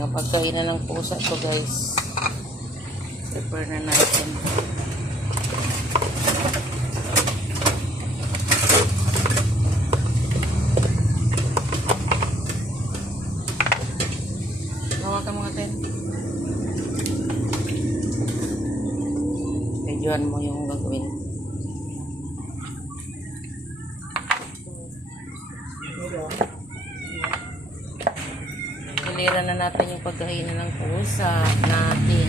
Mga pagkainan ng pusa to guys. Prepare na natin. Hawakan mga ten. Medyoan mo yung gagawin. Kaliran na natin yung pagkainan ng pusa natin.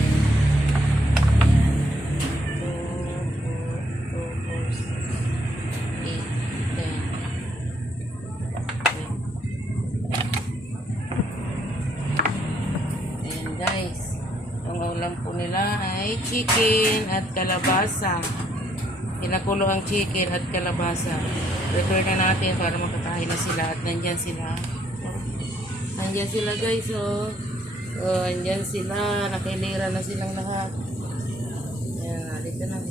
2, 4, 6, 8, 10. Ayan guys. Ang ulam po nila ay chicken at kalabasa. Pinakulo ang chicken at kalabasa. Prepare na natin para makakain na sila. At nandyan sila. Nandyan sila guys, oh. Oh, nandyan sila. Nakilira na silang lahat. Ayan, dito na.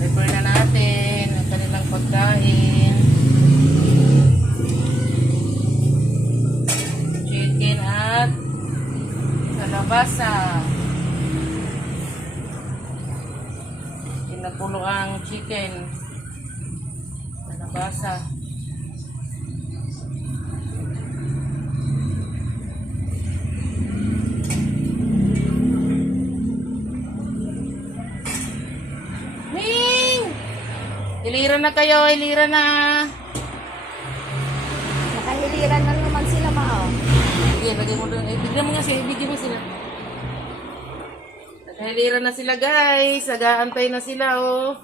Prepare na natin ang kanilang pagkain. Chicken at kalabasa. Pinakulo ang chicken. Kalabasa. Iliran na kayo, iliran na. Nakahiliran na naman sila, mao. Yan, lagay mo doon. Bigyan mo nga sila, bigyan mo sila. Nakahiliran na sila guys. Nag-aantay na sila, oh.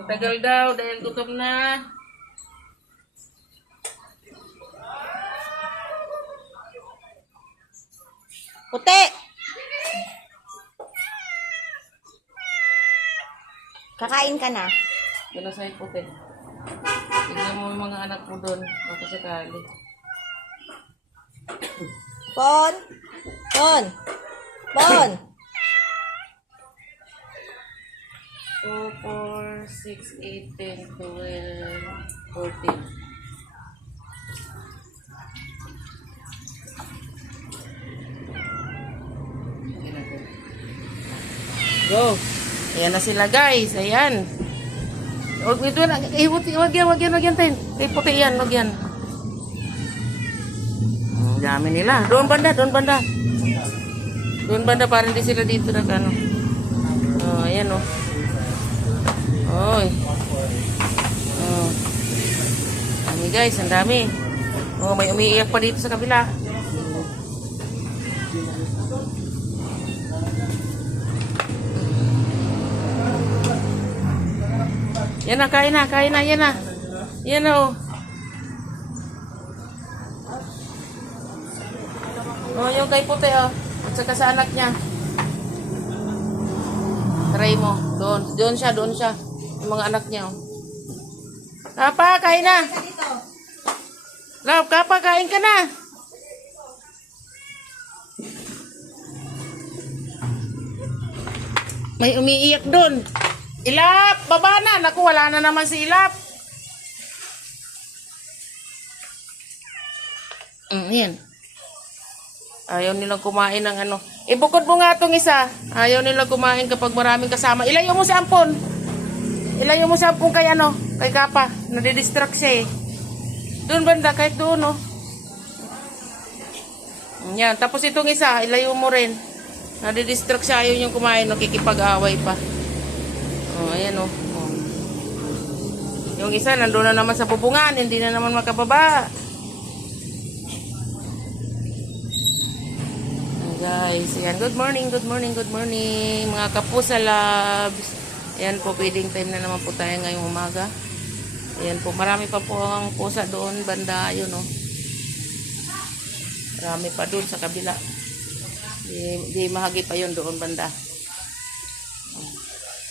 Ang tagal daw dahil gutom na. Puti! Kakain ka na. Gano'n sa'yo puti. Tignan mo yung mga anak mo doon. Baka sakali. Pon! Pon! Pon! 2, 4, 6, 8, 10, 12, 14. Go! Ayan na sila guys. Ayan. Huwag ito na. Wag yan. Kay puti yan. Wag yan. Ang dami nila. Doon banda. Doon banda para hindi sila dito na ano. Oh, ayan oh. Oy. Oh. Dami guys. Ang dami. Oh, may umiiyak pa dito sa kabila. Yan na, kain na, yan na. Yan na, oh. Oh, yung kay puti, oh. At saka sa anak niya. Try mo. Doon siya. Yung mga anak niya, oh. Kapa, kain na. Love, Kapa, kain ka na. May umiiyak doon. Ilap! Baba na! Naku, wala na naman si Ilap. Yan. Ayaw nilang kumain ng ano. Ibukod mo nga itong isa. Ayaw nilang kumain kapag maraming kasama. Ilayo mo si Ampon. Ilayo mo si Ampon kay ano, kay Kapa. Nadidistract siya eh. Doon banda, kahit doon oh. Yan. Tapos itong isa, ilayo mo rin. Nadidistract siya. Ayaw niyong kumain. Nakikipag-away pa. Oh, ayan oh. Oh. Yung isa nandoon na naman sa bubungan, hindi na naman makababa. Oh, guys, ayan. Good morning mga kapusa loves. Ayan po, feeding time na naman po tayo ngayong umaga. Ayan po, marami pa po ang pusa doon banda, yun oh. Marami pa doon sa kabila. Di mahagi pa yun doon banda.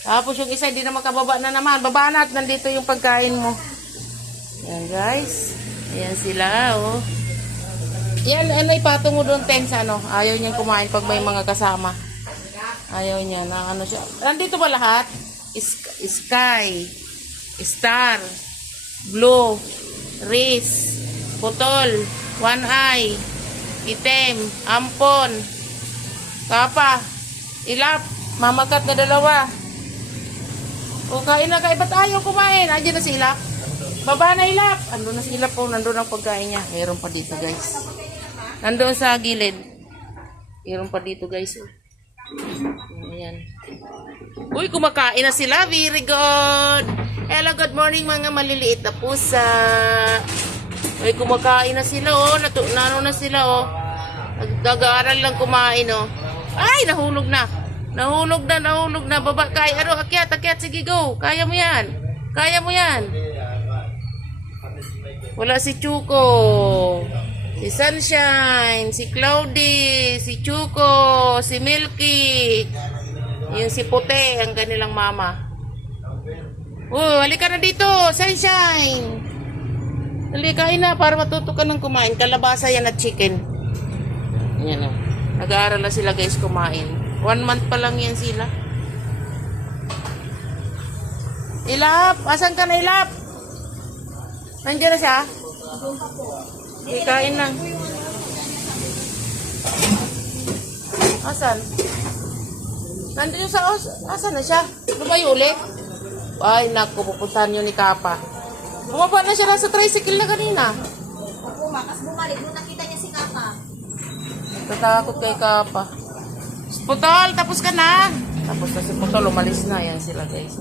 Tapos yung isa, hindi na makababa na naman. Baba na at nandito yung pagkain mo. Yan guys. Ayan sila, oh. Yan, ano ipatong mo doon, Ten, sa ano. Ayaw niyang kumain pag may mga kasama. Ayaw niya na ano siya. Nandito ba lahat? Sky, Star, Blue, Riz, putol, one eye, itim, ampon, kapa, ilap, mamakat na dalawa. O kain na kayo, ba't ayaw kumain? Andiyan na si ilap. Baba na ilap. Andun na si ilap po, nandun ang pagkain niya. Meron pa dito guys. Nandun sa gilid. Meron pa dito guys. Ayan. Uy, kumakain na sila. Very good. Hello, good morning mga maliliit na pusa. Uy, kumakain na sila oh. Ano na sila oh. Nag-aaral lang kumain oh. Ay, nahulog na. Nahulog na. Baba, kaya, akyat. Sige, go. Kaya mo yan. Wala si Chuko. Si Sunshine. Si Cloudy. Si Chuko. Si Milky. Yung si Puti, ang kanilang mama. Halika na dito, Sunshine. Halika na para matuto ka ng kumain. Kalabasa yan at chicken. Yan o. Nag-aaral na sila guys kumain. 1 month pa lang yan sila. Ilap! Asan ka na Ilap? Nandiyan na siya? Ikain na. Asan? Nandun sa asan na siya? Lumayo ulit? Ay, naku, pupuntahan yun ni Kapa. Bumaba na siya sa tricycle na kanina. Opo, makas bumalik. Nung nakita niya si Kapa. Natatakot kay Kapa. Putol, tapos ka na. Tapos na si Putol, umalis na. Yan sila guys.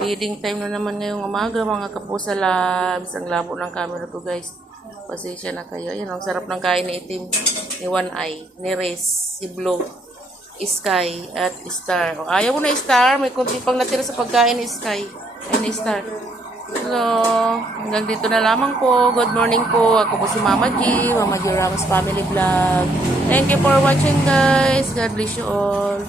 Feeding time na naman ngayong umaga mga kapusa labs. Ang labo ng camera ko guys. Pasensya na kayo. Yan, ang sarap ng kain ni Itim. Ni One Eye. Ni Rez. Si Blue. Sky. At Star. O, ayaw mo na Star. May kunti pang natira sa pagkain ni Sky. Ay ni Star. Hello. Hanggang dito na lamang po. Good morning po. Ako po si Mama G. Mama G Ramos Family Vlog. Thank you for watching guys. God bless you all.